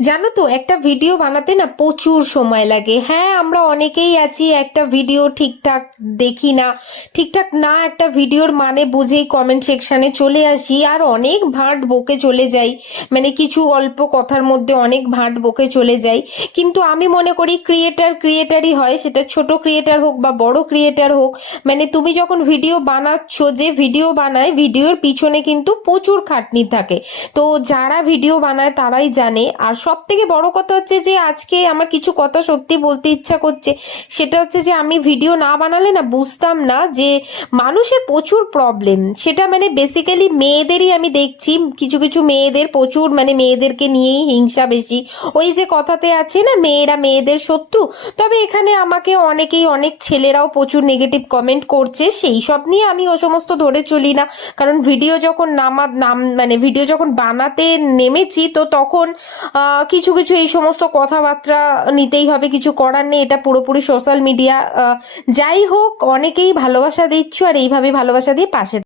জানো তো একটা ভিডিও বানাতে না প্রচুর সময় লাগে। হ্যাঁ, আমরা অনেকেই আছি একটা ভিডিও ঠিকঠাক দেখি না, ঠিকঠাক না একটা ভিডিওর মানে বুঝেই কমেন্ট সেকশনে চলে আসি আর অনেক ভাঁট বকে চলে যাই। মানে কিছু অল্প কথার মধ্যে অনেক ভাঁট বকে চলে যাই। কিন্তু আমি মনে করি ক্রিয়েটারই হয়, সেটা ছোট ক্রিয়েটার হোক বা বড় ক্রিয়েটার হোক। মানে তুমি যখন ভিডিও বানাচ্ছ, যে ভিডিও বানায় ভিডিওর পিছনে কিন্তু প্রচুর খাটনি থাকে। তো যারা ভিডিও বানায় তারাই জানে। আর সব থেকে বড় কথা হচ্ছে যে আজকে আমার কিছু কথা সত্যি বলতে ইচ্ছা করছে। সেটা হচ্ছে যে আমি ভিডিও না বানালে না বুঝতাম না যে মানুষের প্রচুর প্রবলেম। সেটা মানে বেসিক্যালি মেয়েদেরই আমি দেখছি, কিছু কিছু মেয়েদের প্রচুর, মানে মেয়েদেরকে নিয়েই হিংসা বেশি। ওই যে কথাতে আছে না, মেয়েরা মেয়েদের শত্রু। তবে এখানে আমাকে অনেকেই, অনেক ছেলেরাও প্রচুর নেগেটিভ কমেন্ট করছে, সেই সব নিয়ে আমি ও সমস্ত ধরে চলি না। কারণ ভিডিও যখন মানে ভিডিও যখন বানাতে নেমেছি তো তখন কিছু কিছু এই সমস্ত কথাবার্তা নিতেই হবে, কিছু করার নেই, এটা পুরোপুরি সোশ্যাল মিডিয়া। যাই হোক, অনেকেই ভালোবাসা দিচ্ছ আর এইভাবে ভালোবাসা দিয়ে পাশে